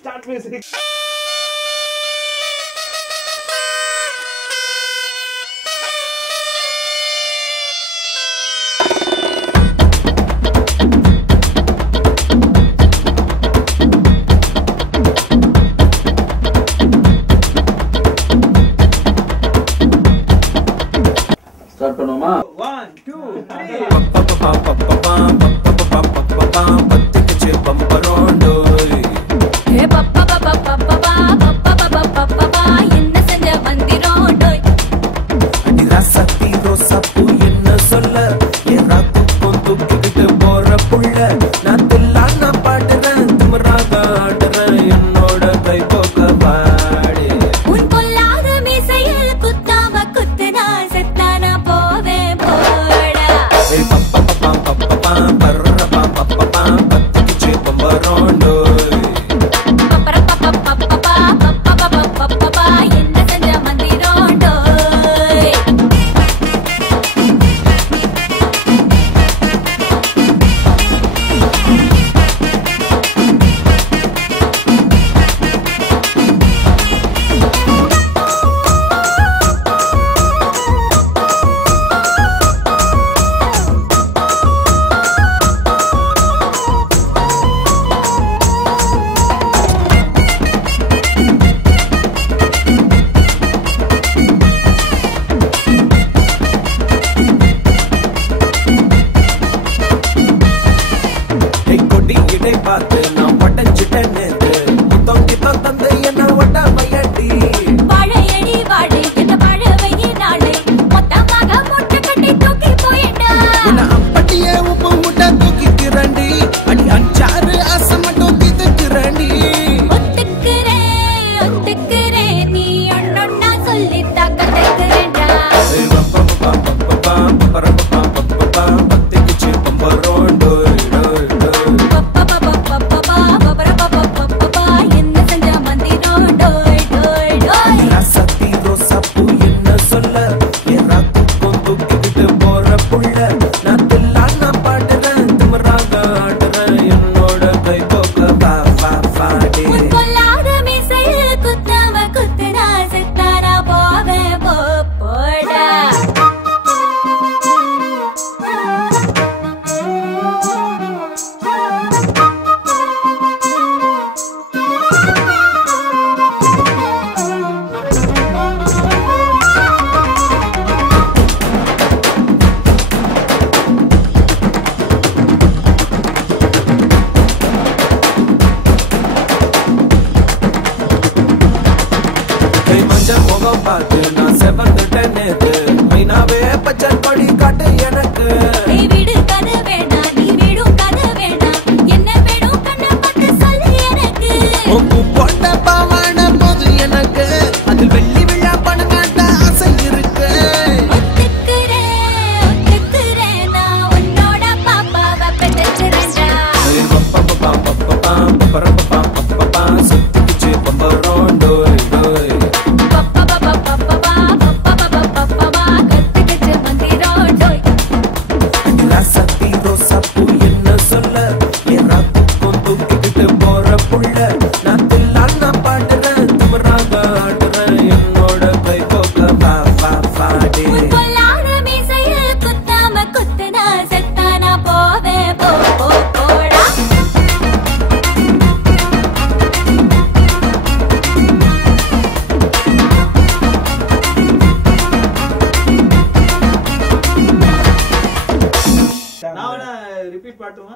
start music. Start பண்ணுமா 1 2 3 பத்திக்குச்சு பம்பரோண்டோ ஏ பப்பா பப்பா பப்பா பப்பா பப்பா என்ன செஞ்ச வந்திரோண்டோ அடி ராசத்தி ரோசாப்பூ என்ன சொல்ல ஏ ராத்து தூக்கிக்கிட்டு போற புள்ள நான் துல்லான பாடுறேன் திமிராக ஆடுறேன் என்னோட கை போக்க பாடு உன் பொல்லாத மீசையில் குத்தாம குத்துனா செத்தானா போவே போடா ஏ பப்பா பப்பா பப்பா பர்ரப்பா பப்பா பத்திக்குச்சு பம்பரோண்டோ பப்பா என்ன செஞ்ச வந்திரோண்டோ பார்த்து நான் பட்டஞ்சிட்டேன் நேத்து முத்தம் கித்தம் தந்து என்ன வட்டா மையட்டி வாழையடி வாழை என்ன வாழவையே நாளை மொத்தமாக முட்டை கட்டி தூக்கி போயிட்டா என்ன அப்பட்டியே உப்பு முட்டை தூக்கிக்கிறண்டி அடி அஞ்சாறு ஆசை மட்டும் தீத்துக்கிறண்டி ஒத்துக்கிறேன் நீ ஒன்னொன்னா சொல்லி தாக்கத்தைக்கிறேன்டா பத்திக்குச்சு பம்பரோண்டோ என்ன செஞ்ச வந்திரோண்டோ சத்தி ரோசாப்பூ என்ன சொல்ல என் ராத்துக்கும் தூக்கிக்கிட்டு போற புள்ள நான் துல்லான பாடுறேன் திமிராக ஆடுறேன் என்னோட கை போக்க பாடே உன் பொல்லாத மீசையில் குத்தாம குத்துனா செத்தானா போவே போடா மஞ்சள் முகம் பார்த்து நான் செவந்துட்டேன் நேத்து மைனாவே பச்சை கொடி காட்டு எனக்கு நீ வீடு கதை வேணாம் நீ வீடும் கதை வேணாம் என்ன வேணும் கண்ணை பார்த்து சொல்லு எனக்கு உப்பு போட்ட பாவான போது எனக்கு அதில் வெள்ளி விழா பணங்காட்ட ஆசை இருக்கு ஒத்துக்கிறேன் நான் உன்னோட பாப்பாவை பெற்றெடுக்கிறேன்டா சுத்திக்குச்சு பம்பரோண்டோ கத்துக்கிச்சு வந்திரோண்டோ சத்தி ரோசாப்பூ என்ன சொல்ல என் ராத்துக்கும் தூக்கிக்கிட்டு போற புள்ள நான் துல்லான பாடுறேன் திமிராக ஆடுறேன் என்னோட கை போக்க பாடே உன் பொல்லாத மீசையில் குத்தாம குத்துனா செத்தானா போவே போடா நான் ரிப்பீட் பாட்டுமா